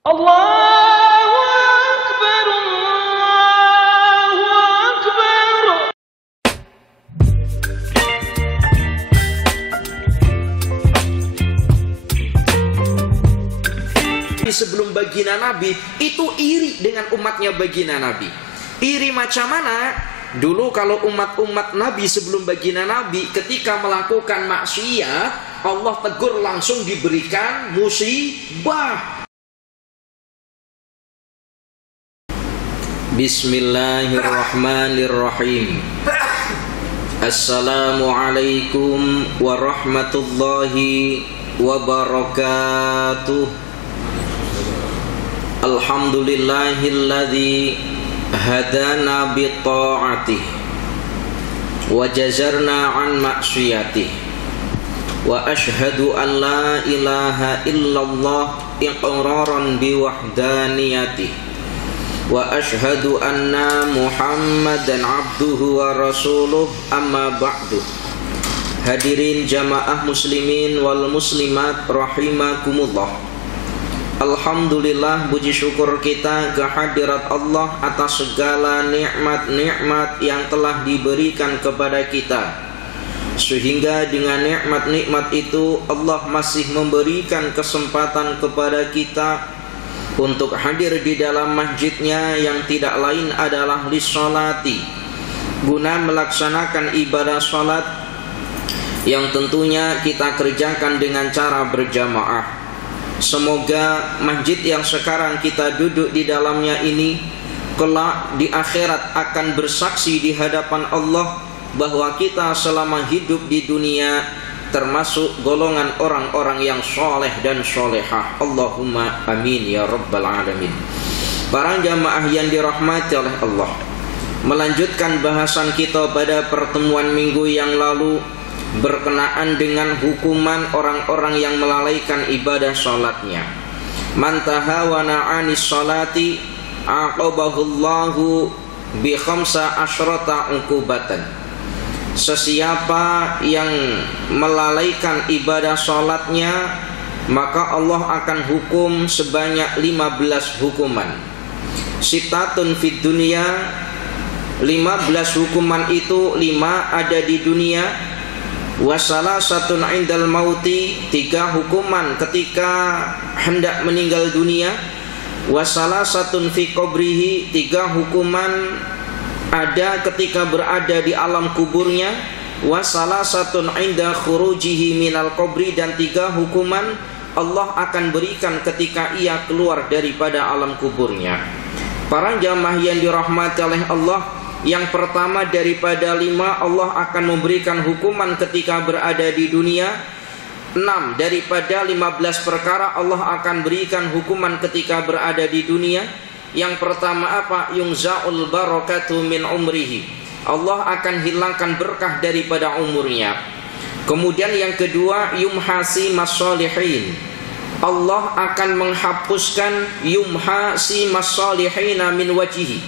Allahu Akbar, Allahu Akbar. Sebelum baginda Nabi itu iri dengan umatnya baginda Nabi. Iri macam mana? Dulu kalau umat-umat Nabi sebelum baginda Nabi ketika melakukan maksiat, Allah tegur langsung diberikan musibah. Bismillahirrahmanirrahim. Assalamualaikum warahmatullahi wabarakatuh. Alhamdulillahilladzi hadana bi ta'atih wa jazarna an maksiyatih wa ashhadu an la ilaha illallah iqraran bi wahdaniyatih wa ashhadu anna muhammadan abduhu wa rasuluh, amma ba'du. Hadirin jamaah muslimin wal muslimat rahimakumullah. Alhamdulillah, puji syukur kita kehadirat Allah atas segala nikmat-nikmat yang telah diberikan kepada kita. Sehingga dengan nikmat-nikmat itu Allah masih memberikan kesempatan kepada kita untuk hadir di dalam masjidnya yang tidak lain adalah lissolati, guna melaksanakan ibadah sholat yang tentunya kita kerjakan dengan cara berjamaah. Semoga masjid yang sekarang kita duduk di dalamnya ini kelak di akhirat akan bersaksi di hadapan Allah bahwa kita selama hidup di dunia termasuk golongan orang-orang yang soleh dan solehah. Allahumma amin ya rabbal alamin. Para jamaah yang dirahmati oleh Allah, melanjutkan bahasan kita pada pertemuan minggu yang lalu berkenaan dengan hukuman orang-orang yang melalaikan ibadah sholatnya. Man tahawana anis sholati aqabahullahu bi khamsa asyrata uqubatan. Sesiapa yang melalaikan ibadah sholatnya, maka Allah akan hukum sebanyak 15 hukuman. Sitatun fid dunia, 15 hukuman itu 5 ada di dunia. Wasalah satun indal mauti, 3 hukuman ketika hendak meninggal dunia. Wasalah satun fi qabrihi, 3 hukuman ada ketika berada di alam kuburnya. Wasalah satun inda khurujihi minal qabri, dan 3 hukuman Allah akan berikan ketika ia keluar daripada alam kuburnya. Para jamaah yang dirahmati oleh Allah, yang pertama daripada 5 Allah akan memberikan hukuman ketika berada di dunia. 6 daripada 15 perkara Allah akan berikan hukuman ketika berada di dunia. Yang pertama apa? Yungza'ul barakatu min umrihi, Allah akan hilangkan berkah daripada umurnya. Kemudian yang kedua, yumhasi massolihin, Allah akan menghapuskan yumhasi massolihina min wajihi,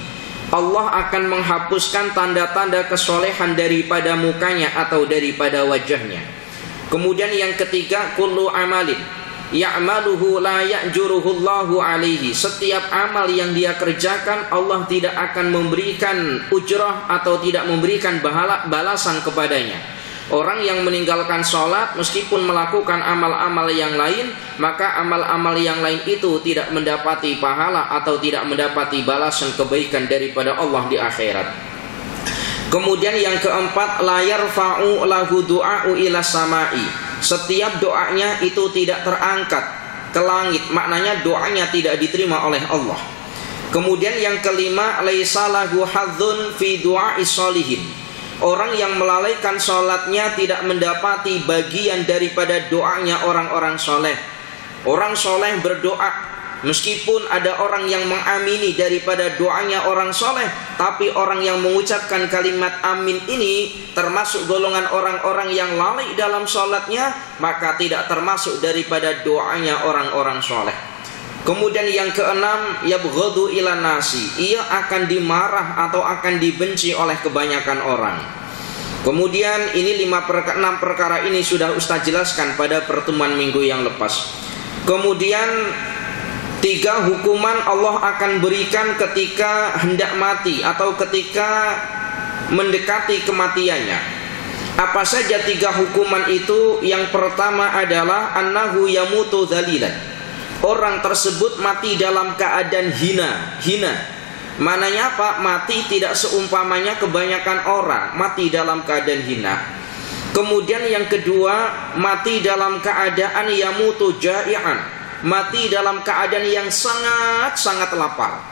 Allah akan menghapuskan tanda-tanda kesolehan daripada mukanya atau daripada wajahnya. Kemudian yang ketiga, kullu amalin ya'maluhu la ya'juruhullahu alaihi, setiap amal yang dia kerjakan Allah tidak akan memberikan ujrah atau tidak memberikan balasan kepadanya. Orang yang meninggalkan sholat meskipun melakukan amal-amal yang lain, maka amal-amal yang lain itu tidak mendapati pahala atau tidak mendapati balasan kebaikan daripada Allah di akhirat. Kemudian yang keempat, la yarfa'u lahu du'a'u ila samai, setiap doanya itu tidak terangkat ke langit, maknanya doanya tidak diterima oleh Allah. Kemudian yang kelima, laisa lahu hadzun fi du'a'is sholihin, orang yang melalaikan sholatnya tidak mendapati bagian daripada doanya orang-orang soleh. Orang soleh berdoa, meskipun ada orang yang mengamini daripada doanya orang soleh, tapi orang yang mengucapkan kalimat amin ini termasuk golongan orang-orang yang lalai dalam sholatnya, maka tidak termasuk daripada doanya orang-orang soleh. Kemudian yang keenam, yabghadu ila nasi, ia akan dimarah atau akan dibenci oleh kebanyakan orang. Kemudian ini 6 perkara ini sudah Ustaz jelaskan pada pertemuan minggu yang lepas. Kemudian 3 hukuman Allah akan berikan ketika hendak mati atau ketika mendekati kematiannya. Apa saja 3 hukuman itu? Yang pertama adalah annahu yamutu dzalilan. Orang tersebut mati dalam keadaan hina. Mananya apa? Mati tidak seumpamanya kebanyakan orang mati dalam keadaan hina. Kemudian yang kedua, mati dalam keadaan yamutu ja'ian. Mati dalam keadaan yang sangat lapar.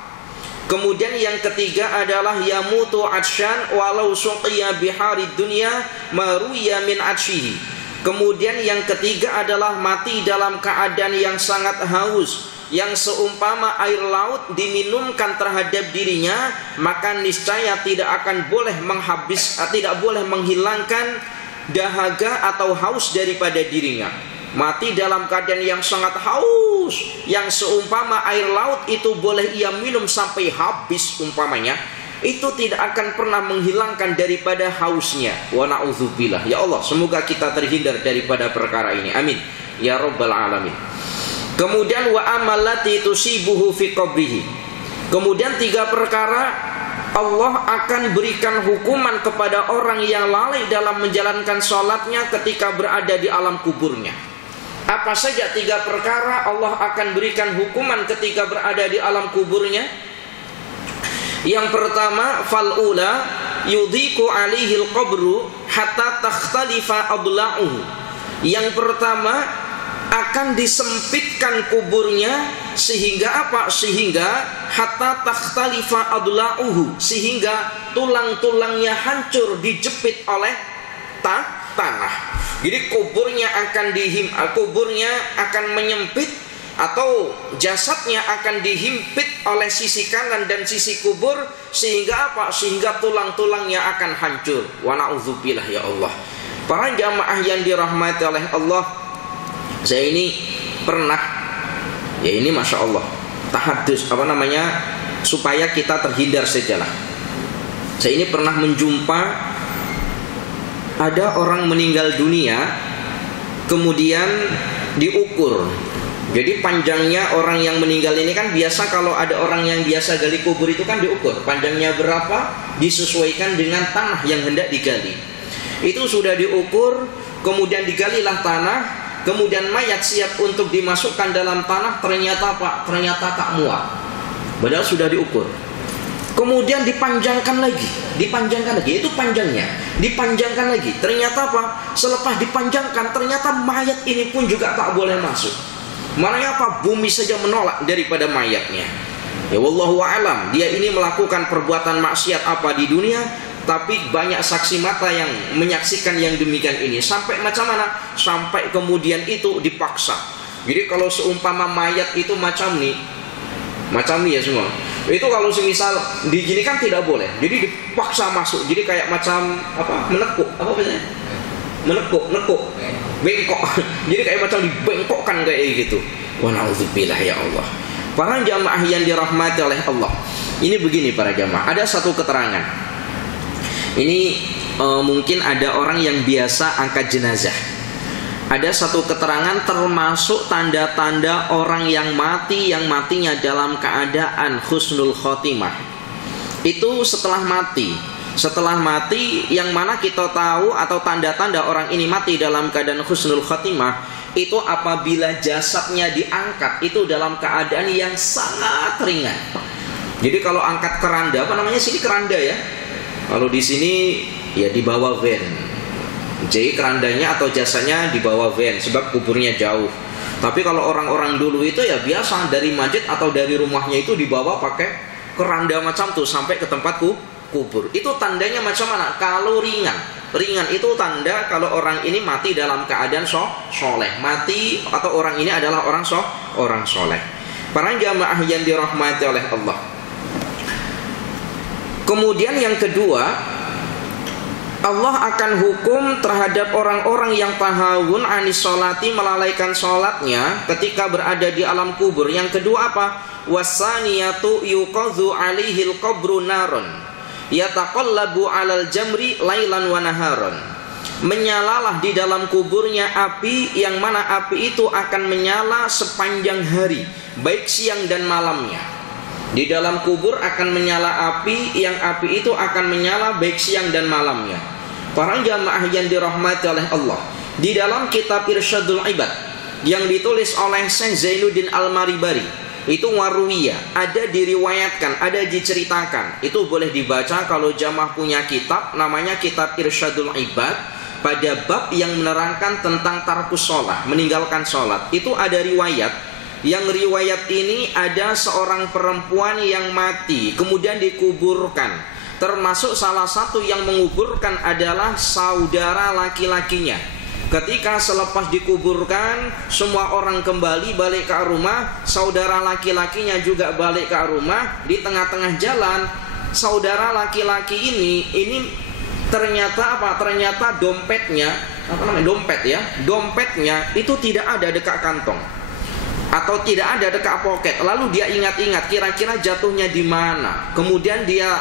Kemudian yang ketiga adalah yamutu atsyan walau suqiya biharid dunya maruya min atsyihi. Kemudian yang ketiga adalah mati dalam keadaan yang sangat haus, yang seumpama air laut diminumkan terhadap dirinya, maka niscaya tidak boleh menghilangkan dahaga atau haus daripada dirinya. Mati dalam keadaan yang sangat haus, yang seumpama air laut itu boleh ia minum sampai habis umpamanya, itu tidak akan pernah menghilangkan daripada hausnya. Wa na'udzubillah. Ya Allah, semoga kita terhindar daripada perkara ini. Amin ya rabbal alamin. Kemudian wa amalati tusibuhu fi qabrihi. Kemudian 3 perkara Allah akan berikan hukuman kepada orang yang lalai dalam menjalankan sholatnya ketika berada di alam kuburnya. Apa saja 3 perkara Allah akan berikan hukuman ketika berada di alam kuburnya? Yang pertama, fal'ula yudhiku alihil qabru hatta takhtalifa adla'uhu. Yang pertama, akan disempitkan kuburnya sehingga apa? Sehingga hatta takhtalifa adla'uhu, sehingga tulang-tulangnya hancur dijepit oleh tanah. Jadi kuburnya akan menyempit, atau jasadnya akan dihimpit oleh sisi kanan dan sisi kubur, sehingga apa? Sehingga tulang-tulangnya akan hancur. Wa na'udzubillah ya Allah. Para jamaah yang dirahmati oleh Allah, saya ini pernah, ya ini masya Allah, tahadus supaya kita terhindar sajalah. Saya ini pernah menjumpa ada orang meninggal dunia, kemudian diukur. Jadi panjangnya orang yang meninggal ini kan biasa, kalau ada orang yang biasa gali kubur itu kan diukur panjangnya berapa, disesuaikan dengan tanah yang hendak digali. Itu sudah diukur, kemudian digalilah tanah, kemudian mayat siap untuk dimasukkan dalam tanah, ternyata tak muat, padahal sudah diukur. Kemudian dipanjangkan lagi, itu panjangnya, dipanjangkan lagi. Ternyata apa? Selepas dipanjangkan, ternyata mayat ini pun juga tak boleh masuk. Maknanya apa? Bumi saja menolak daripada mayatnya. Ya wallahu a'lam, dia ini melakukan perbuatan maksiat apa di dunia, tapi banyak saksi mata yang menyaksikan yang demikian ini. Sampai macam mana? Sampai kemudian itu dipaksa. Jadi kalau seumpama mayat itu macam nih ya semua. Itu kalau semisal digini kan tidak boleh, jadi dipaksa masuk. Jadi kayak macam menekuk, bengkok. Jadi kayak macam dibengkokkan kayak gitu. Wa na'udzubillah ya Allah. Para jamaah yang dirahmati oleh Allah, ini begini para jamaah, ada satu keterangan. Ini mungkin ada orang yang biasa angkat jenazah. Ada satu keterangan termasuk tanda-tanda orang yang matinya dalam keadaan husnul khotimah. Itu setelah mati, yang mana kita tahu atau tanda-tanda orang ini mati dalam keadaan husnul khotimah, itu apabila jasadnya diangkat itu dalam keadaan yang sangat ringan. Jadi kalau angkat keranda, sini keranda ya. Kalau di sini ya di bawah van. Jadi kerandanya atau jasanya dibawa van, sebab kuburnya jauh. Tapi kalau orang-orang dulu itu ya biasa dari masjid atau dari rumahnya itu dibawa pakai keranda macam tuh sampai ke tempat kubur. Itu tandanya macam mana? Kalau ringan itu tanda kalau orang ini mati dalam keadaan soleh. Mati atau orang ini adalah orang soleh. Para jamaah yang dirahmati oleh Allah. Kemudian yang kedua, Allah akan hukum terhadap orang-orang yang tahawun anis sholati, melalaikan sholatnya ketika berada di alam kubur. Yang kedua apa? Wasaniyatu yuqadhu alaihil qabru naron yataqallabu alal jamri lailan wa naharon. menyalalah di dalam kuburnya api, yang mana api itu akan menyala sepanjang hari, baik siang dan malamnya. Di dalam kubur akan menyala api, yang api itu akan menyala baik siang dan malamnya. Para jamaah yang dirahmati oleh Allah, di dalam kitab Irsyadul Ibad yang ditulis oleh Syekh Zainuddin Al-Maribari, itu waruwiyah, ada diriwayatkan, ada diceritakan. Itu boleh dibaca kalau jamaah punya kitab, namanya kitab Irsyadul Ibad, pada bab yang menerangkan tentang tarkus sholat, meninggalkan sholat. Itu ada riwayat, yang riwayat ini ada seorang perempuan yang mati kemudian dikuburkan. Termasuk salah satu yang menguburkan adalah saudara laki-lakinya. Ketika selepas dikuburkan, semua orang kembali balik ke rumah, saudara laki-lakinya juga balik ke rumah. Di tengah-tengah jalan, saudara laki-laki ini ternyata apa? Ternyata dompetnya, dompetnya itu tidak ada dekat kantong atau tidak ada dekat poket. Lalu dia ingat-ingat kira-kira jatuhnya di mana. Kemudian dia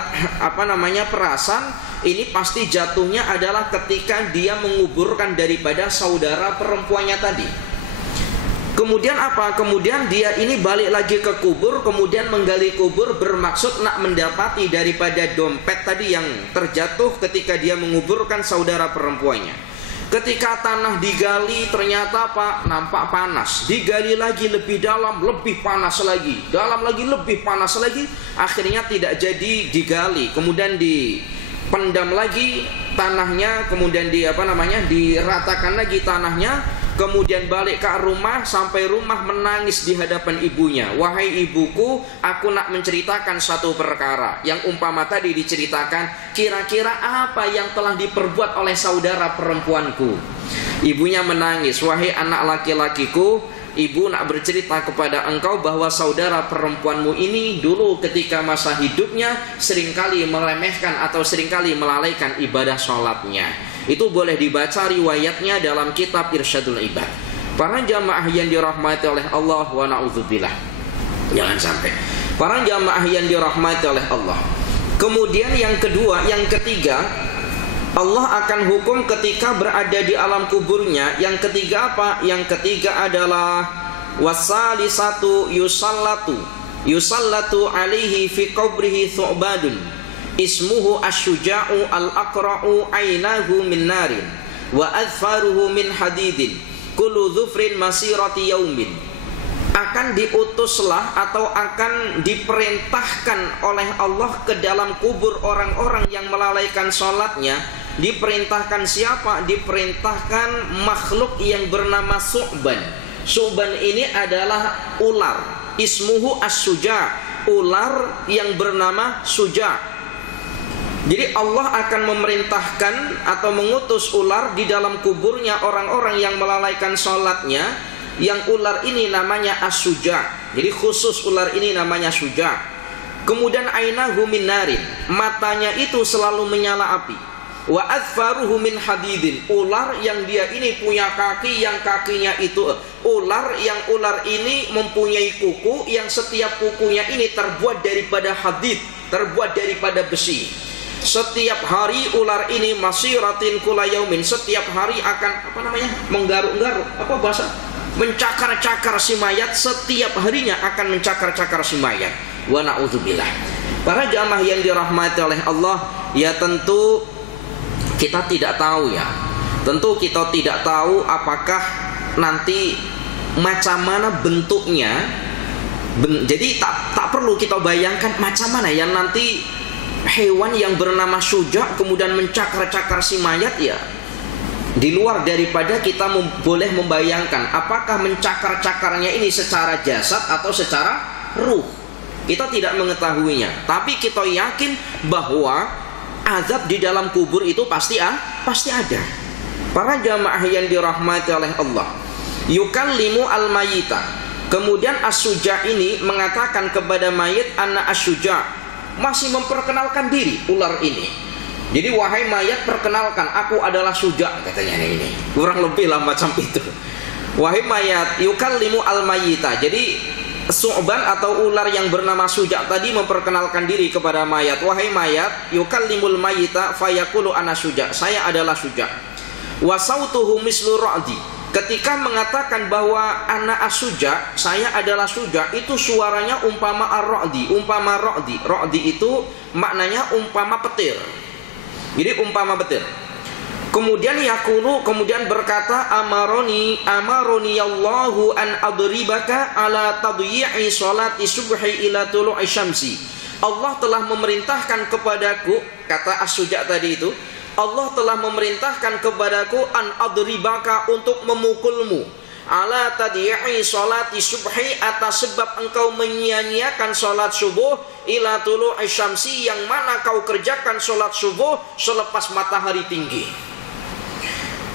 perasan ini pasti jatuhnya adalah ketika dia menguburkan daripada saudara perempuannya tadi. Kemudian apa? Kemudian dia ini balik lagi ke kubur, kemudian menggali kubur bermaksud nak mendapati daripada dompet tadi yang terjatuh ketika dia menguburkan saudara perempuannya. Ketika tanah digali ternyata apa? Nampak panas. Digali lagi lebih dalam, lebih panas lagi. Dalam lagi, lebih panas lagi. Akhirnya tidak jadi digali. Kemudian dipendam lagi tanahnya, kemudian diratakan lagi tanahnya. Kemudian balik ke rumah, sampai rumah menangis di hadapan ibunya. Wahai ibuku, aku nak menceritakan satu perkara. Yang umpama tadi diceritakan, kira-kira apa yang telah diperbuat oleh saudara perempuanku. Ibunya menangis, wahai anak laki-lakiku, ibu nak bercerita kepada engkau bahwa saudara perempuanmu ini dulu ketika masa hidupnya seringkali meremehkan atau seringkali melalaikan ibadah sholatnya. Itu boleh dibaca riwayatnya dalam kitab Irsyadul Ibad. Para jamaah yang dirahmati oleh Allah, wa na'udzubillah, jangan sampai. Para jamaah yang dirahmati oleh Allah. Kemudian yang kedua, yang ketiga, Allah akan hukum ketika berada di alam kuburnya. Yang ketiga apa? Yang ketiga adalah wasalisatu yusallatu alaihi fi qabrihi thu'badun ismuhu asyuja'u al-aqra'u ainahu min narin wa adfaruhu min hadidin kullu dhufrin masirati yaumin. Akan diutuslah atau akan diperintahkan oleh Allah ke dalam kubur orang-orang yang melalaikan sholatnya. Diperintahkan siapa? Diperintahkan makhluk yang bernama Su'ban. Su'ban ini adalah ular. Ismuhu as-suja', ular yang bernama Suja'. Jadi Allah akan memerintahkan atau mengutus ular di dalam kuburnya orang-orang yang melalaikan sholatnya. Yang ular ini namanya as-suja'. Jadi khusus ular ini namanya Suja'. Kemudian ainahu min narin, matanya itu selalu menyala api. Wa adfaruhu min hadidin, ular yang dia ini punya kaki yang kakinya itu ular ini mempunyai kuku yang setiap kukunya ini terbuat daripada hadid, terbuat daripada besi. Setiap hari ular ini masiratin kula yaumin, setiap hari akan menggaruk-garuk, mencakar-cakar si mayat, setiap harinya akan mencakar-cakar si mayat. Wa na'udzubillah. Para jamaah yang dirahmati oleh Allah, ya tentu kita tidak tahu ya. Tentu kita tidak tahu apakah nanti macam mana bentuknya. Jadi tak perlu kita bayangkan macam mana yang nanti hewan yang bernama Suja' kemudian mencakar-cakar si mayat ya. Di luar daripada kita boleh membayangkan apakah mencakar-cakarnya ini secara jasad atau secara ruh. Kita tidak mengetahuinya, tapi kita yakin bahwa azab di dalam kubur itu pasti ada. Para jamaah yang dirahmati oleh Allah, yukallimu al-mayyita. Kemudian as-suja' ini mengatakan kepada mayit, ana as-suja', masih memperkenalkan diri ular ini. Jadi wahai mayat, perkenalkan aku adalah Suja', katanya ini. Kurang lebih lah macam itu. Wahai mayat, yukallimu al-mayyita. Jadi Su'ban atau ular yang bernama Suja' tadi memperkenalkan diri kepada mayat. Wahai mayat, yukallimul mayyita fayaqulu ana Suja', saya adalah Suja'. Wa sautuhu mislu ra'di. Ketika mengatakan bahwa ana as-suja, saya adalah suja, itu suaranya umpama ar-ra'di, umpama ra'di. Ra'di itu maknanya umpama petir. Jadi umpama petir. Kemudian yaqulu, kemudian berkata, amaroni Allahu an adribaka ala tadyi'i sholati subhi ila tulu'i syamsi. Allah telah memerintahkan kepadaku, kata as-suja tadi itu, Allah telah memerintahkan kepadaku an adribaka, untuk memukulmu, ala tadyi'i sholati subhi, atas sebab engkau menyia-nyiakan sholat subuh, ila tulu'i syamsi, yang mana kau kerjakan sholat subuh selepas matahari tinggi.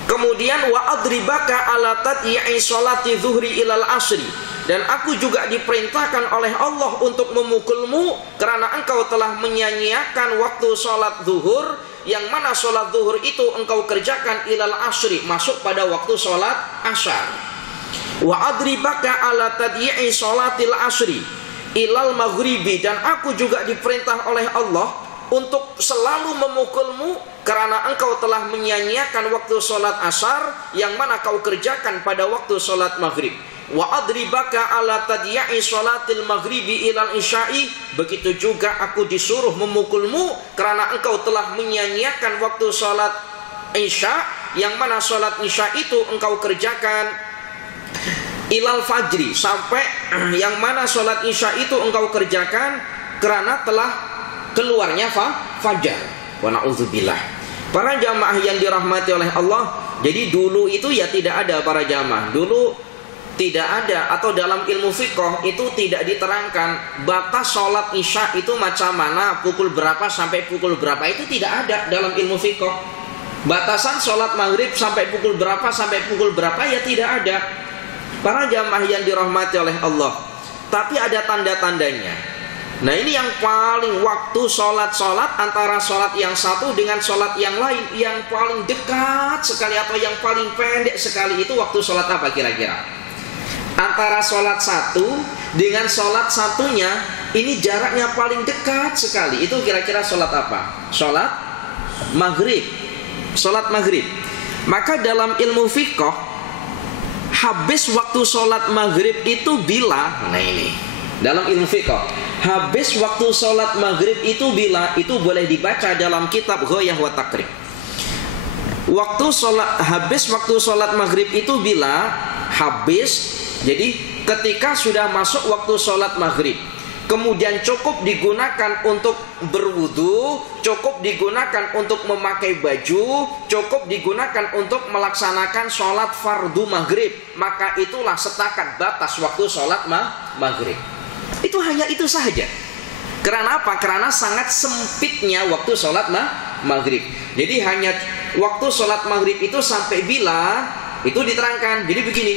Kemudian wa adribaka ala tadyi'i sholati zuhri ilal asri, dan aku juga diperintahkan oleh Allah untuk memukulmu karena engkau telah menyia-nyiakan waktu sholat zuhur, yang mana sholat zuhur itu engkau kerjakan ilal asri, masuk pada waktu sholat asyar. Wa adribaka ala tadyi'i sholatil asri ilal maghribi, dan aku juga diperintah oleh Allah untuk selalu memukulmu karena engkau telah menyia-nyiakan waktu sholat asar, yang mana kau kerjakan pada waktu sholat maghrib. Wa adribaka ala tadyi'i sholatil maghribi ilal isya'i, begitu juga aku disuruh memukulmu karena engkau telah menyia-nyiakan waktu sholat isya, yang mana sholat isya itu engkau kerjakan ilal fajri, sampai yang mana sholat isya itu engkau kerjakan karena telah keluarnya fajar. Wa na'udzubillah. Para jamaah yang dirahmati oleh Allah, jadi dulu itu ya tidak ada para jamaah. Dulu tidak ada, atau dalam ilmu fiqh itu tidak diterangkan batas sholat isya itu macam mana, pukul berapa sampai pukul berapa, itu tidak ada dalam ilmu fiqh. Batasan sholat maghrib sampai pukul berapa sampai pukul berapa, ya tidak ada. Para jamaah yang dirahmati oleh Allah, tapi ada tanda-tandanya. Nah ini yang paling, waktu sholat antara sholat yang satu dengan sholat yang lain, yang paling dekat sekali atau yang paling pendek sekali, itu waktu sholat apa kira-kira? Antara sholat satu dengan sholat satunya, ini jaraknya paling dekat sekali. Itu kira-kira sholat apa? Sholat maghrib. Sholat maghrib. Maka dalam ilmu fiqh, habis waktu sholat maghrib itu bila, nah ini dalam ilmu fiqh, habis waktu sholat maghrib itu bila, itu boleh dibaca dalam kitab Ghoyah wa Takrib. Habis waktu sholat maghrib itu bila, habis. Jadi ketika sudah masuk waktu sholat maghrib, kemudian cukup digunakan untuk berwudu, cukup digunakan untuk memakai baju, cukup digunakan untuk melaksanakan sholat fardu maghrib, maka itulah setakat batas waktu sholat maghrib. Itu hanya itu saja. Karena apa? Karena sangat sempitnya waktu sholat maghrib. Jadi hanya waktu sholat maghrib itu sampai bila, itu diterangkan. Jadi begini,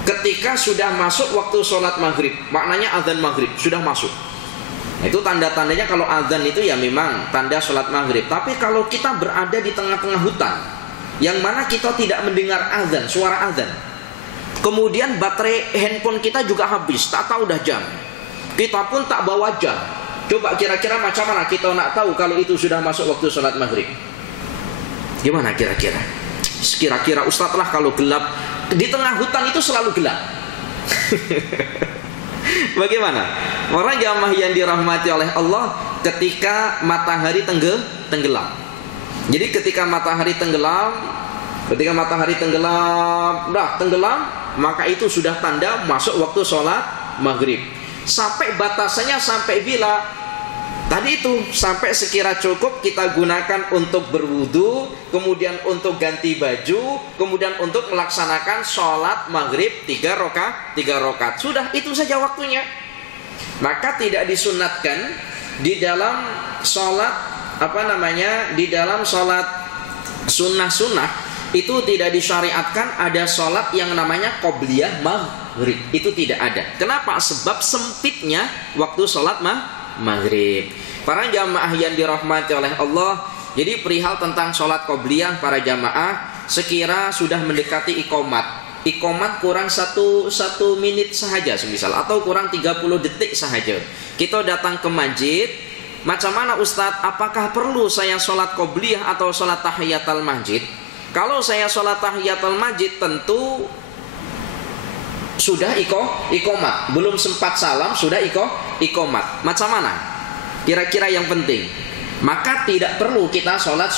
ketika sudah masuk waktu sholat maghrib, maknanya azan maghrib sudah masuk. Itu tanda-tandanya kalau azan itu ya memang tanda sholat maghrib. Tapi kalau kita berada di tengah-tengah hutan, yang mana kita tidak mendengar azan, suara azan, kemudian baterai handphone kita juga habis, tak tahu dah jam, kita pun tak bawa jam. Coba kira-kira macam mana kita nak tahu kalau itu sudah masuk waktu sholat maghrib? Gimana kira-kira? Kira-kira Ustadz lah, kalau gelap di tengah hutan itu selalu gelap. Bagaimana? Orang jamaah yang dirahmati oleh Allah, ketika matahari tenggelam. Jadi ketika matahari tenggelam, maka itu sudah tanda masuk waktu sholat maghrib. Sampai batasannya sampai bila? Tadi itu sampai sekira cukup kita gunakan untuk berwudu, kemudian untuk ganti baju, kemudian untuk melaksanakan sholat maghrib 3 rakaat. Sudah itu saja waktunya. Maka tidak disunatkan di dalam sholat di dalam sholat sunnah itu tidak disyariatkan ada sholat yang namanya qobliyah maghrib. Itu tidak ada. Kenapa? Sebab sempitnya waktu sholat maghrib. Para jamaah yang dirahmati oleh Allah, jadi perihal tentang sholat qobliyah para jamaah, sekira sudah mendekati iqomat kurang 1 menit sahaja semisal, atau kurang 30 detik sahaja, kita datang ke masjid. Macam mana Ustadz? Apakah perlu saya sholat qobliyah atau sholat tahiyatul masjid? Kalau saya sholat tahiyatul masjid tentu sudah iqomat, belum sempat salam sudah iqomat. Macam mana? Kira-kira yang penting. Maka tidak perlu kita sholat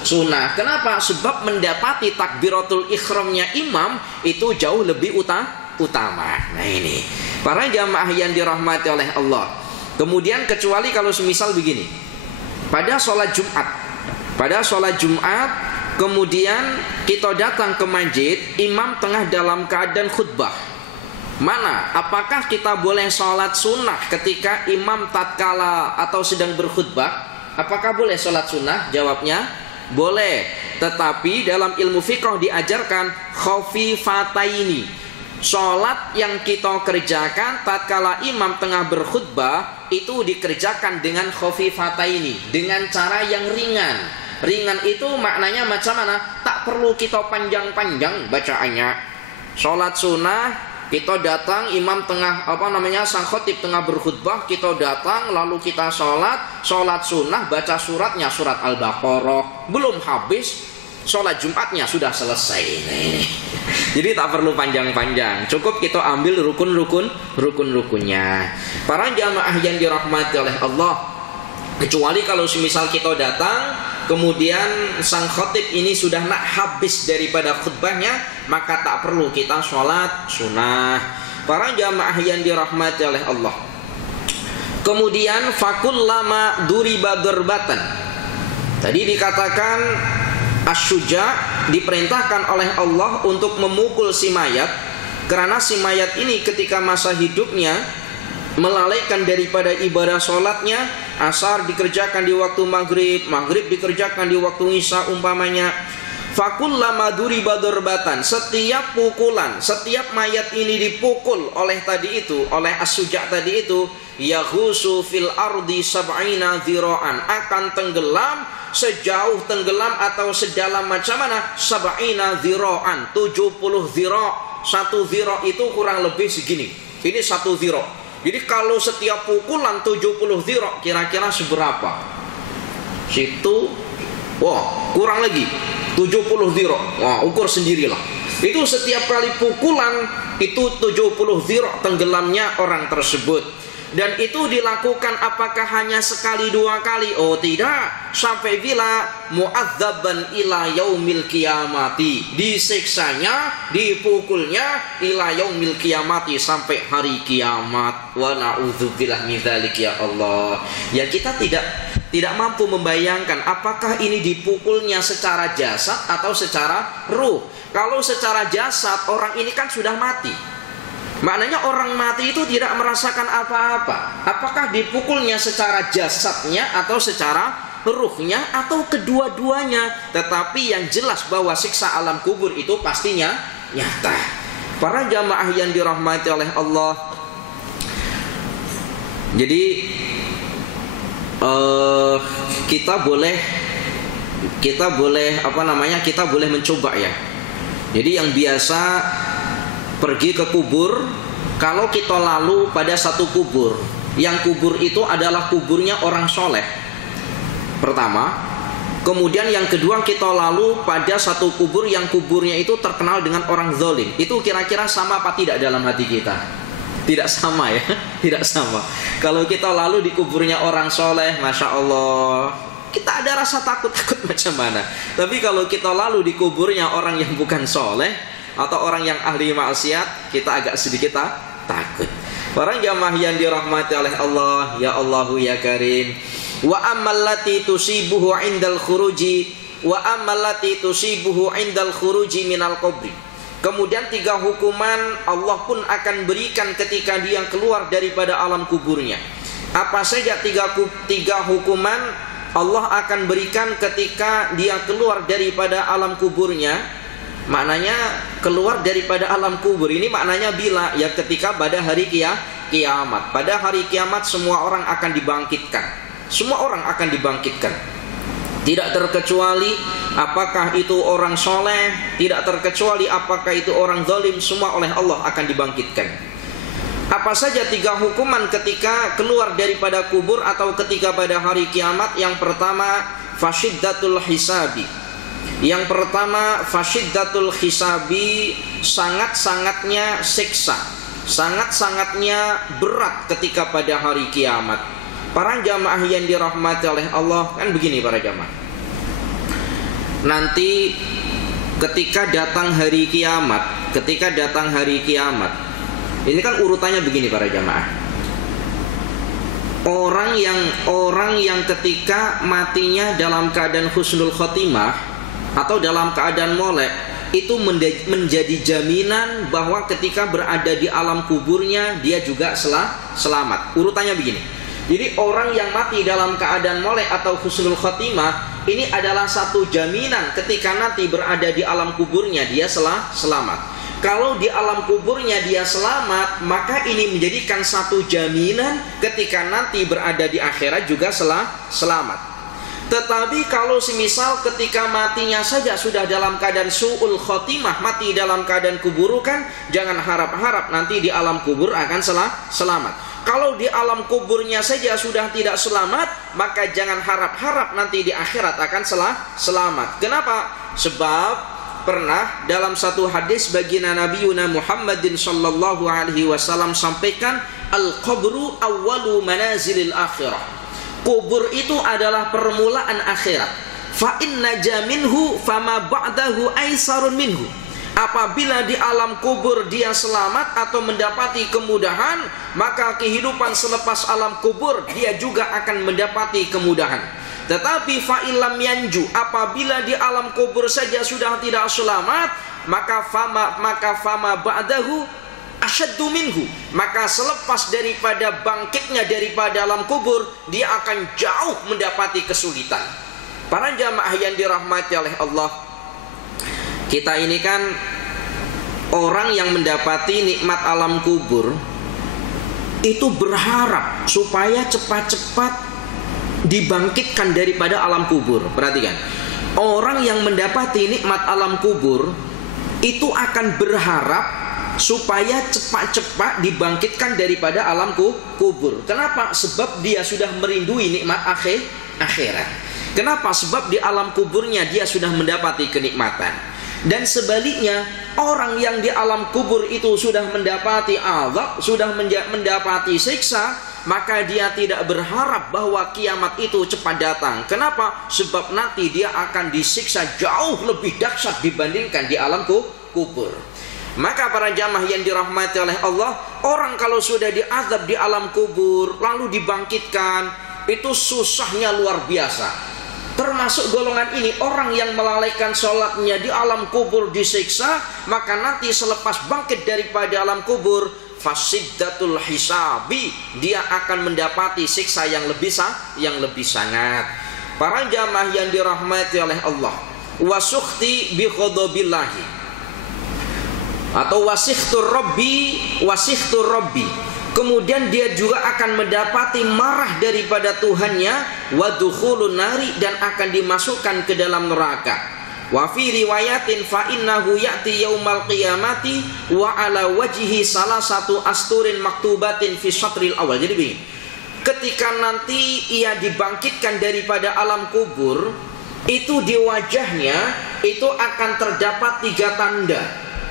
sunnah. Kenapa? Sebab mendapati takbiratul ihramnya imam itu jauh lebih utama. Nah ini, para jamaah yang dirahmati oleh Allah. Kemudian kecuali kalau semisal begini, pada sholat Jumat, kemudian kita datang ke masjid, imam tengah dalam keadaan khutbah. Mana? Apakah kita boleh sholat sunnah ketika imam tatkala atau sedang berkhutbah? Apakah boleh sholat sunnah? Jawabnya boleh. Tetapi dalam ilmu fiqh diajarkan khafifataini. Sholat yang kita kerjakan tatkala imam tengah berkhutbah itu dikerjakan dengan khafifataini, dengan cara yang ringan. Ringan itu maknanya macam mana? Tak perlu kita panjang-panjang bacaannya. Sholat sunnah, kita datang, imam tengah sang khotib tengah berkhutbah, kita datang lalu kita sholat sunnah, baca suratnya surat Al-Baqarah, belum habis sholat Jumatnya sudah selesai. Nah, ini. Jadi tak perlu panjang-panjang, cukup kita ambil rukun-rukunnya. Para jamaah yang dirahmati oleh Allah, kecuali kalau semisal kita datang kemudian sang khatib ini sudah nak habis daripada khutbahnya, maka tak perlu kita sholat sunnah. Para jamaah yang dirahmati oleh Allah. Kemudian fakullama duriba durbatan. Tadi dikatakan Asy-Syuja diperintahkan oleh Allah untuk memukul si mayat, karena si mayat ini ketika masa hidupnya melalaikan daripada ibadah sholatnya. Asar dikerjakan di waktu maghrib, maghrib dikerjakan di waktu isya umpamanya. Fakullama duriba durbatan, setiap pukulan, setiap mayat ini dipukul oleh Asy-Syuja tadi itu, yaghusu fil ardi sab'ina dhira'an, akan tenggelam sejauh tenggelam atau sedalam macam mana? Sab'ina dhira'an, 70 dhira'. Satu dhira' itu kurang lebih segini. Ini satu dhira'. Jadi kalau setiap pukulan 70 dhira' kira-kira seberapa? Situ, wah kurang lagi 70 dhira'. Wah, ukur sendirilah. Itu setiap kali pukulan itu 70 dhira' tenggelamnya orang tersebut. Dan itu dilakukan apakah hanya sekali dua kali? Oh tidak, sampai bila mu'adzaban ila yaumil qiyamati, disiksanya, dipukulnya ila yaumil qiyamati, sampai hari kiamat. Wa na'udzubillah min dzalik ya Allah. Ya kita tidak mampu membayangkan apakah ini dipukulnya secara jasad atau secara ruh. Kalau secara jasad, orang ini kan sudah mati. Maknanya orang mati itu tidak merasakan apa-apa. Apakah dipukulnya secara jasadnya atau secara ruhnya atau kedua-duanya? Tetapi yang jelas bahwa siksa alam kubur itu pastinya nyata. Para jamaah yang dirahmati oleh Allah, jadi kita boleh mencoba ya. Jadi yang biasa pergi ke kubur, kalau kita lalu pada satu kubur, yang kubur itu adalah kuburnya orang soleh pertama, kemudian yang kedua kita lalu pada satu kubur yang kuburnya itu terkenal dengan orang zalim, itu kira-kira sama apa tidak dalam hati kita? Tidak sama ya, tidak sama. Kalau kita lalu di kuburnya orang soleh, Masya Allah, kita ada rasa takut-takut macam mana. Tapi kalau kita lalu di kuburnya orang yang bukan soleh atau orang yang ahli maksiat, kita agak sedikit takut. Orang jamaah yang dirahmati oleh Allah, ya Allahu ya Karim. Wa amallati tusibuhu indal khuruji minal qabri. Kemudian 3 hukuman Allah pun akan berikan ketika dia keluar daripada alam kuburnya. Apa saja 3 hukuman Allah akan berikan ketika dia keluar daripada alam kuburnya? Maknanya keluar daripada alam kubur ini maknanya bila? Ya ketika pada hari kiamat. Pada hari kiamat semua orang akan dibangkitkan. Semua orang akan dibangkitkan. Tidak terkecuali apakah itu orang soleh, tidak terkecuali apakah itu orang zalim, semua oleh Allah akan dibangkitkan. Apa saja 3 hukuman ketika keluar daripada kubur atau ketika pada hari kiamat? Yang pertama, fasyiddatul hisabi. Yang pertama, fasyiddatul hisabi, sangat-sangatnya siksa, sangat-sangatnya berat ketika pada hari kiamat. Para jamaah yang dirahmati oleh Allah, kan begini para jamaah. Nanti ketika datang hari kiamat, ini kan urutannya begini para jamaah. Orang yang ketika matinya dalam keadaan husnul khotimah atau dalam keadaan molek, itu menjadi jaminan bahwa ketika berada di alam kuburnya dia juga selamat. Urutannya begini. Jadi orang yang mati dalam keadaan molek atau husnul khotimah, ini adalah satu jaminan ketika nanti berada di alam kuburnya dia selamat. Kalau di alam kuburnya dia selamat, maka ini menjadikan satu jaminan ketika nanti berada di akhirat juga selamat. Tetapi kalau semisal ketika matinya saja sudah dalam keadaan su'ul khotimah, mati dalam keadaan keburukan, jangan harap-harap nanti di alam kubur akan selamat. Kalau di alam kuburnya saja sudah tidak selamat, maka jangan harap-harap nanti di akhirat akan selamat. Kenapa? Sebab pernah dalam satu hadis baginda Nabiuna Muhammadin sallallahu alaihi wasallam sampaikan, al-qabru awwalu manazilil akhirah. Kubur itu adalah permulaan akhirat. Fa inna jaminhu fama ba'dahu aisarun minhu. Apabila di alam kubur dia selamat atau mendapati kemudahan, maka kehidupan selepas alam kubur dia juga akan mendapati kemudahan. Tetapi fa illam yanju, apabila di alam kubur saja sudah tidak selamat, maka fama ba'dahu asyaddu minhu, maka selepas daripada bangkitnya daripada alam kubur, dia akan jauh mendapati kesulitan. Para jamaah yang dirahmati oleh Allah, kita ini kan orang yang mendapati nikmat alam kubur itu berharap supaya cepat-cepat dibangkitkan daripada alam kubur. Perhatikan, orang yang mendapati nikmat alam kubur itu akan berharap supaya cepat-cepat dibangkitkan daripada alam kubur. Kenapa? Sebab dia sudah merindui nikmat akhirat. Kenapa? Sebab di alam kuburnya dia sudah mendapati kenikmatan. Dan sebaliknya, orang yang di alam kubur itu sudah mendapati azab, sudah mendapati siksa, maka dia tidak berharap bahwa kiamat itu cepat datang. Kenapa? Sebab nanti dia akan disiksa jauh lebih dahsyat dibandingkan di alam kubur. Maka para jamaah yang dirahmati oleh Allah, orang kalau sudah diazab di alam kubur lalu dibangkitkan, itu susahnya luar biasa. Termasuk golongan ini, orang yang melalaikan sholatnya di alam kubur disiksa, maka nanti selepas bangkit daripada alam kubur, fasiddatul hisabi, dia akan mendapati siksa yang lebih sangat. Para jamaah yang dirahmati oleh Allah, wasukhti bi ghadabillahi, atau wasikhtur rabbi, kemudian dia juga akan mendapati marah daripada Tuhannya, wa dukhulun nari, dan akan dimasukkan ke dalam neraka. Wa fi riwayatin fa innahu ya'ti yaumal qiyamati wa ala wajhihi salasatu asturin maktubatin fi syatril awal. Jadi begini, ketika nanti ia dibangkitkan daripada alam kubur, itu di wajahnya itu akan terdapat 3 tanda.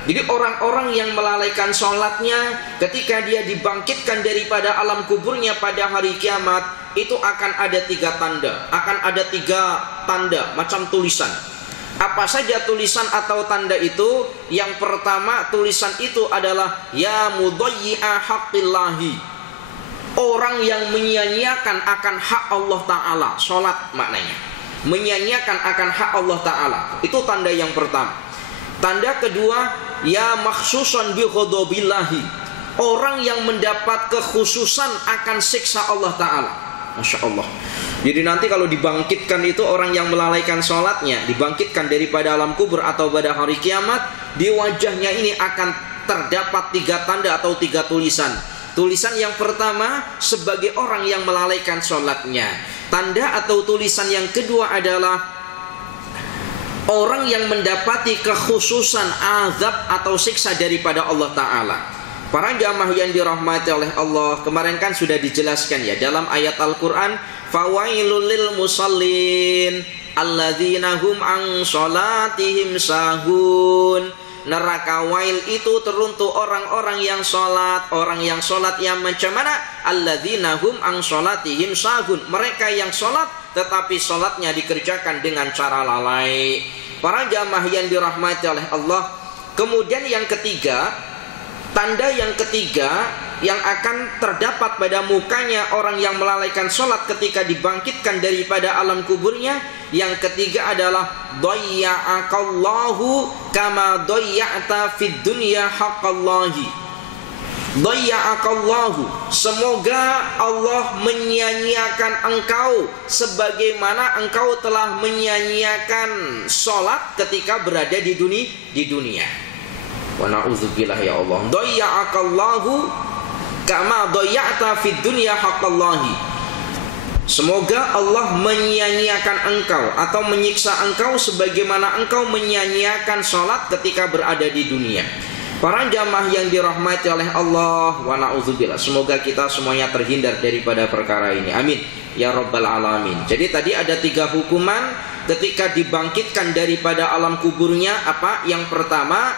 Jadi orang-orang yang melalaikan sholatnya, ketika dia dibangkitkan daripada alam kuburnya pada hari kiamat, itu akan ada 3 tanda. Akan ada 3 tanda macam tulisan. Apa saja tulisan atau tanda itu? Yang pertama, tulisan itu adalah ya mudayyi'a haqqillahi, orang yang menyia-nyiakan akan hak Allah Ta'ala. Sholat maknanya menyia-nyiakan akan hak Allah Ta'ala. Itu tanda yang pertama. Tanda kedua, ya makhsusan bi ghadabillahi, orang yang mendapat kekhususan akan siksa Allah Ta'ala. Masya Allah. Jadi nanti kalau dibangkitkan itu, orang yang melalaikan sholatnya dibangkitkan daripada alam kubur atau pada hari kiamat, di wajahnya ini akan terdapat 3 tanda atau 3 tulisan. Tulisan yang pertama, sebagai orang yang melalaikan sholatnya. Tanda atau tulisan yang kedua adalah orang yang mendapati kekhususan azab atau siksa daripada Allah Ta'ala. Para jamaah yang dirahmati oleh Allah, kemarin kan sudah dijelaskan ya dalam ayat Al-Quran, fawailul lil musallin, alladzina hum an sholatihim sahun. Neraka wail itu teruntuk orang-orang yang sholat. Orang yang sholat yang macam mana? Alladzina hum an sholatihim sahun. Mereka yang sholat tetapi sholatnya dikerjakan dengan cara lalai. Para jamaah yang dirahmati oleh Allah. Kemudian yang ketiga, tanda yang ketiga yang akan terdapat pada mukanya orang yang melalaikan sholat ketika dibangkitkan daripada alam kuburnya, yang ketiga adalah dhayya'akallahu kama dhayya'ta fid dunya haqqallahi. Dhayya'akallahu, semoga Allah menyia-nyiakan engkau sebagaimana engkau telah menyia-nyiakan sholat ketika berada di dunia. Wa na'udzubillah ya Allah. Dhayya'akallahu kama dhayya'ta fid dunya haqqallahi. Semoga Allah menyia-nyiakan engkau atau menyiksa engkau sebagaimana engkau menyia-nyiakan sholat ketika berada di dunia. Para jamaah yang dirahmati oleh Allah, wa na'udzubillah, semoga kita semuanya terhindar daripada perkara ini. Amin ya rabbal alamin. Jadi tadi ada 3 hukuman ketika dibangkitkan daripada alam kuburnya. Apa? Yang pertama,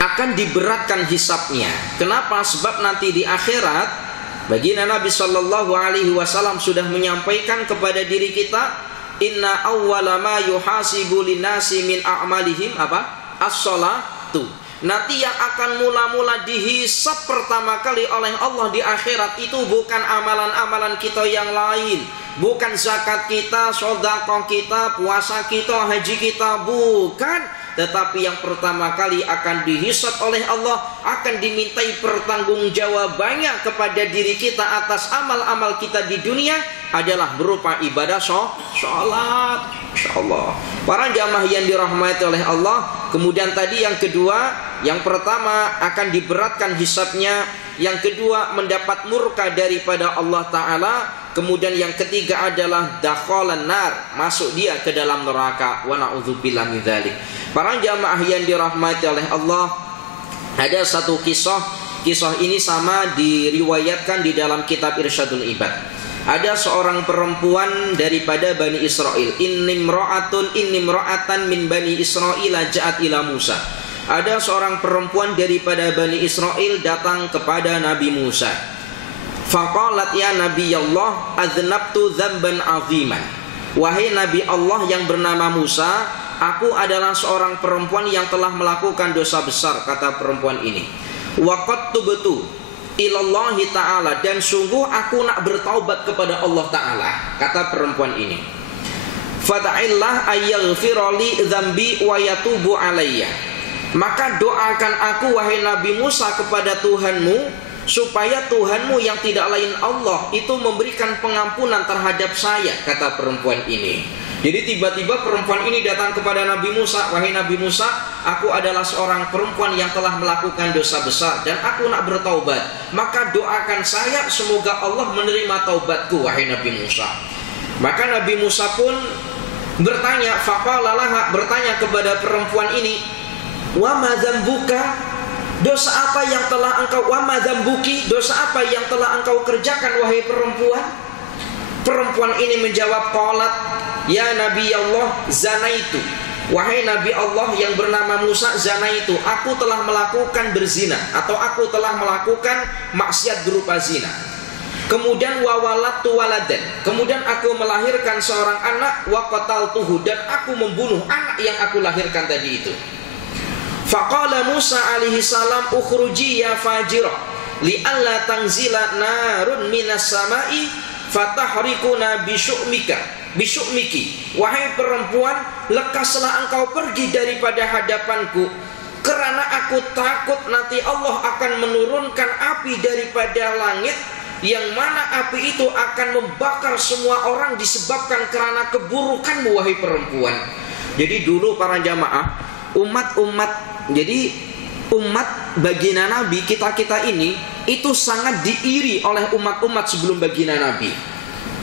akan diberatkan hisabnya. Kenapa? Sebab nanti di akhirat baginda Nabi sallallahu alaihi wasallam sudah menyampaikan kepada diri kita, inna awwala ma yuhasibu linnasi min a'malihim apa? As-shalatu. Nanti yang akan mula-mula dihisab pertama kali oleh Allah di akhirat itu bukan amalan-amalan kita yang lain, bukan zakat kita, sedekah kita, puasa kita, haji kita, bukan. Tetapi yang pertama kali akan dihisab oleh Allah, akan dimintai pertanggungjawabannya kepada diri kita atas amal-amal kita di dunia adalah berupa ibadah sholat. InsyaAllah. Para jamaah yang dirahmati oleh Allah. Kemudian tadi yang kedua, yang pertama akan diberatkan hisabnya, yang kedua mendapat murka daripada Allah Ta'ala, kemudian yang ketiga adalah dakhalan nar, masuk dia ke dalam neraka. Wa na'udzubillah min dzalik. Para jamaah yang dirahmati oleh Allah, ada satu kisah. Kisah ini sama diriwayatkan di dalam kitab Irsyadul Ibad. Ada seorang perempuan daripada Bani Israel. Inni imra'atan min Bani Israel ja'at ila Musa. Ada seorang perempuan daripada Bani Israel datang kepada Nabi Musa. Faqalat ya Nabi Allah, aznabtu dzamban 'aziman. Wahai Nabi Allah yang bernama Musa, aku adalah seorang perempuan yang telah melakukan dosa besar, kata perempuan ini. Wa qad tubtu ilallahi ta'ala, dan sungguh aku nak bertaubat kepada Allah Ta'ala, kata perempuan ini. Fada'illah ayyaghfirali dzambi wa yatubu alayya. Maka doakan aku wahai Nabi Musa kepada Tuhanmu, supaya Tuhanmu yang tidak lain Allah itu memberikan pengampunan terhadap saya, kata perempuan ini. Jadi tiba-tiba perempuan ini datang kepada Nabi Musa, wahai Nabi Musa, aku adalah seorang perempuan yang telah melakukan dosa besar dan aku nak bertaubat. Maka doakan saya semoga Allah menerima taubatku, wahai Nabi Musa. Maka Nabi Musa pun bertanya, faqala laha, bertanya kepada perempuan ini, wa ma dzambuka, dosa apa yang telah engkau, wa ma dzambuki, dosa apa yang telah engkau kerjakan wahai perempuan? Perempuan ini menjawab, qalat ya Nabi Allah, zanaitu. Wahai Nabi Allah yang bernama Musa, zanaitu, aku telah melakukan berzina atau aku telah melakukan maksiat berupa zina. Kemudian wa waladtu waladan, kemudian aku melahirkan seorang anak, wa qataltuhu, dan aku membunuh anak yang aku lahirkan tadi itu. Faqala Musa alaihi salam, ukhruji ya fajirah li alla tanzila narun minas samai fatahrikuna bisyu'miki. Wahai perempuan, lekaslah engkau pergi daripada hadapanku, karena aku takut nanti Allah akan menurunkan api daripada langit, yang mana api itu akan membakar semua orang disebabkan karena keburukanmu wahai perempuan. Jadi dulu para jamaah, umat baginda Nabi, kita ini itu sangat diiri oleh umat-umat sebelum baginda Nabi.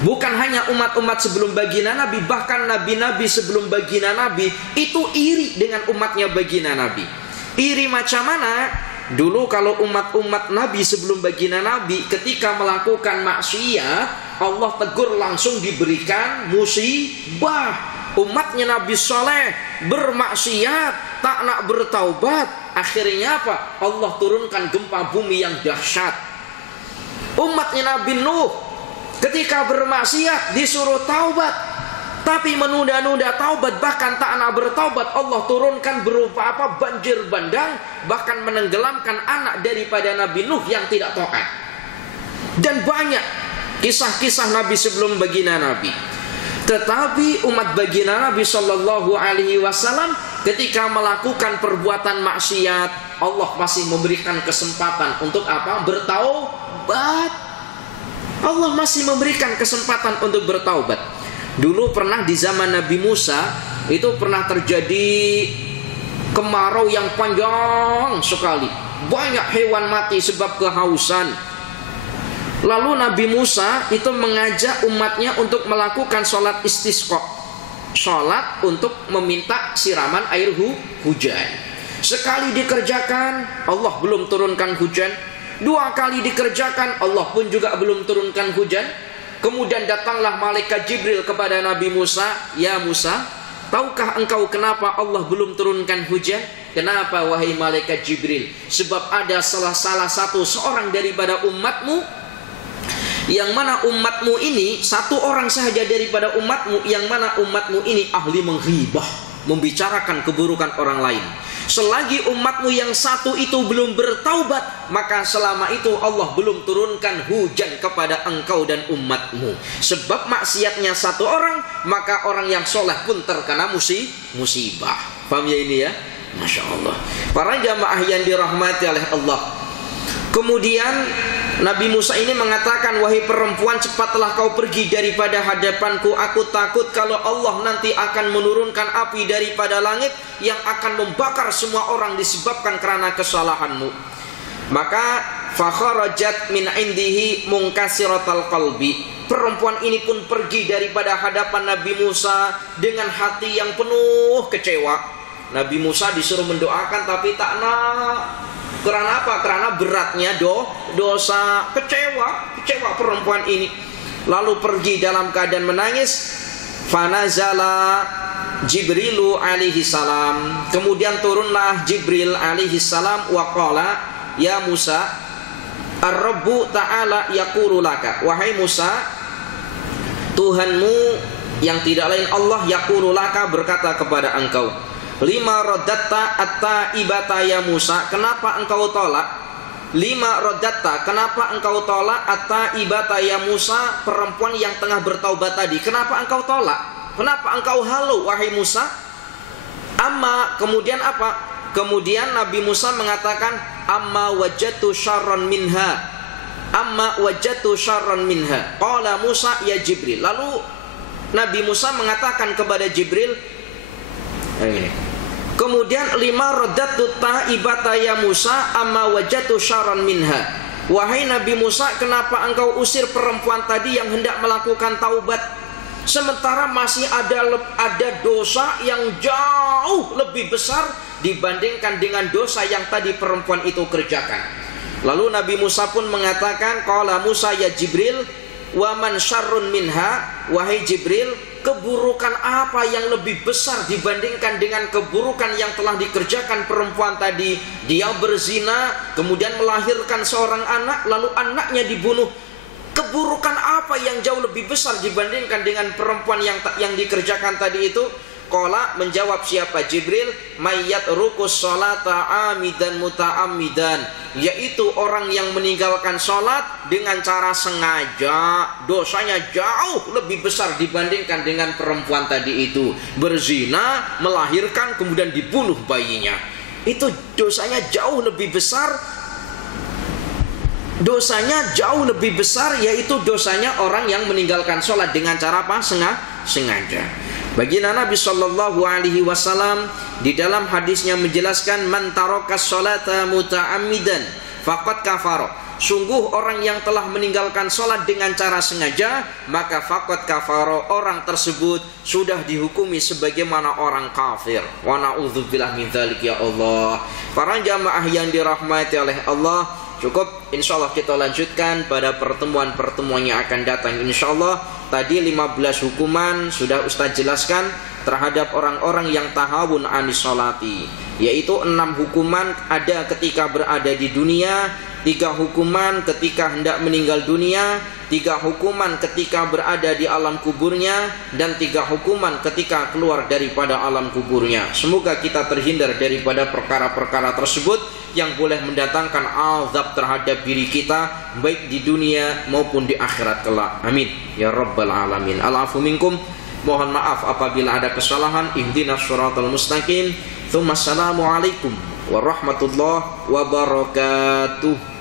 Bukan hanya umat-umat sebelum baginda Nabi, bahkan nabi-nabi sebelum baginda Nabi itu iri dengan umatnya baginda Nabi. Iri macam mana? Dulu kalau umat-umat Nabi sebelum baginda Nabi ketika melakukan maksiat, Allah tegur langsung diberikan musibah. Umatnya Nabi Saleh bermaksiat, tak nak bertaubat. Akhirnya apa? Allah turunkan gempa bumi yang dahsyat. Umatnya Nabi Nuh ketika bermaksiat disuruh taubat, tapi menunda-nunda taubat, bahkan tak nak bertaubat, Allah turunkan berupa apa? Banjir bandang, bahkan menenggelamkan anak daripada Nabi Nuh yang tidak taat. Dan banyak kisah-kisah Nabi sebelum baginda Nabi. Tetapi umat baginda Nabi Shallallahu Alaihi Wasallam ketika melakukan perbuatan maksiat, Allah masih memberikan kesempatan untuk apa? Bertaubat. Allah masih memberikan kesempatan untuk bertaubat. Dulu pernah di zaman Nabi Musa itu pernah terjadi kemarau yang panjang sekali. Banyak hewan mati sebab kehausan. Lalu Nabi Musa itu mengajak umatnya untuk melakukan sholat istisqa, sholat untuk meminta siraman air hujan. Sekali dikerjakan, Allah belum turunkan hujan. 2 kali dikerjakan, Allah pun juga belum turunkan hujan. Kemudian datanglah malaikat Jibril kepada Nabi Musa, "Ya Musa, tahukah engkau kenapa Allah belum turunkan hujan?" "Kenapa wahai malaikat Jibril?" "Sebab ada salah satu seorang daripada umatmu, yang mana umatmu ini, satu orang saja daripada umatmu, yang mana umatmu ini ahli menghibah, membicarakan keburukan orang lain. Selagi umatmu yang satu itu belum bertaubat, maka selama itu Allah belum turunkan hujan kepada engkau dan umatmu. Sebab maksiatnya satu orang, maka orang yang soleh pun terkena musibah." Paham ya ini ya? Masya Allah. Para jamaah yang dirahmati oleh Allah. Kemudian Nabi Musa ini mengatakan, "Wahai perempuan, cepatlah kau pergi daripada hadapanku. Aku takut kalau Allah nanti akan menurunkan api daripada langit yang akan membakar semua orang disebabkan karena kesalahanmu." Maka fakharajat min indihi munkasiratal qalbi. Perempuan ini pun pergi daripada hadapan Nabi Musa dengan hati yang penuh kecewa. Nabi Musa disuruh mendoakan tapi tak nak. Karena apa? Karena beratnya dosa. Kecewa perempuan ini. Lalu pergi dalam keadaan menangis. Fanazala Jibrilu alaihi salam. Kemudian turunlah Jibril alaihi salam. Wa qala, "Ya Musa, Ar-Rabbu ta'ala yaqulu laka." Wahai Musa, Tuhanmu yang tidak lain Allah yaqulu laka berkata kepada engkau, "Lima rodatta at-taibata ya Musa." Kenapa engkau tolak? Lima rodatta, kenapa engkau tolak at-taibata ya Musa, perempuan yang tengah bertaubat tadi? Kenapa engkau tolak? Kenapa engkau halu wahai Musa? Amma, kemudian apa? Kemudian Nabi Musa mengatakan, "Amma wajatu syarran minha." Amma wajatu syarran minha. Qala Musa ya Jibril. Lalu Nabi Musa mengatakan kepada Jibril, kemudian, "Lima rodatu ta'ibata ya Musa, amma wajatu syarran minha." Wahai Nabi Musa, kenapa engkau usir perempuan tadi yang hendak melakukan taubat, sementara masih ada dosa yang jauh lebih besar dibandingkan dengan dosa yang tadi perempuan itu kerjakan? Lalu Nabi Musa pun mengatakan, "Qala Musa ya Jibril, wa man syarrun minha." Wahai Jibril, keburukan apa yang lebih besar dibandingkan dengan keburukan yang telah dikerjakan perempuan tadi? Dia berzina, kemudian melahirkan seorang anak, lalu anaknya dibunuh. Keburukan apa yang jauh lebih besar dibandingkan dengan perempuan yang dikerjakan tadi itu? Qala, menjawab siapa? Jibril, "Mayyat rukus sholata amidan muta'amidan." Yaitu orang yang meninggalkan sholat dengan cara sengaja, dosanya jauh lebih besar dibandingkan dengan perempuan tadi itu. Berzina, melahirkan, kemudian dibunuh bayinya. Itu dosanya jauh lebih besar. Dosanya jauh lebih besar, yaitu dosanya orang yang meninggalkan sholat dengan cara apa? Sengaja. Baginda Nabi Shallallahu Alaihi Wasallam di dalam hadisnya menjelaskan, "Man tarokas sholata muta'ammidan faqad kafaro." Sungguh orang yang telah meninggalkan sholat dengan cara sengaja, maka faqad kafaro, orang tersebut sudah dihukumi sebagaimana orang kafir. Wa na'udzubillah min dzalik ya Allah. Para jamaah yang dirahmati oleh Allah, cukup. Insya Allah kita lanjutkan pada pertemuan-pertemuan yang akan datang. Insya Allah tadi 15 hukuman sudah Ustaz jelaskan terhadap orang-orang yang tahawun anis sholati, yaitu 6 hukuman ada ketika berada di dunia, 3 hukuman ketika hendak meninggal dunia, 3 hukuman ketika berada di alam kuburnya, dan 3 hukuman ketika keluar daripada alam kuburnya. Semoga kita terhindar daripada perkara-perkara tersebut yang boleh mendatangkan azab terhadap diri kita baik di dunia maupun di akhirat kelak. Amin ya rabbal alamin. Al-afu minkum. Mohon maaf apabila ada kesalahan. Ihdinas shiratal mustaqim. Tsumma assalamu alaikum warahmatullahi wabarakatuh.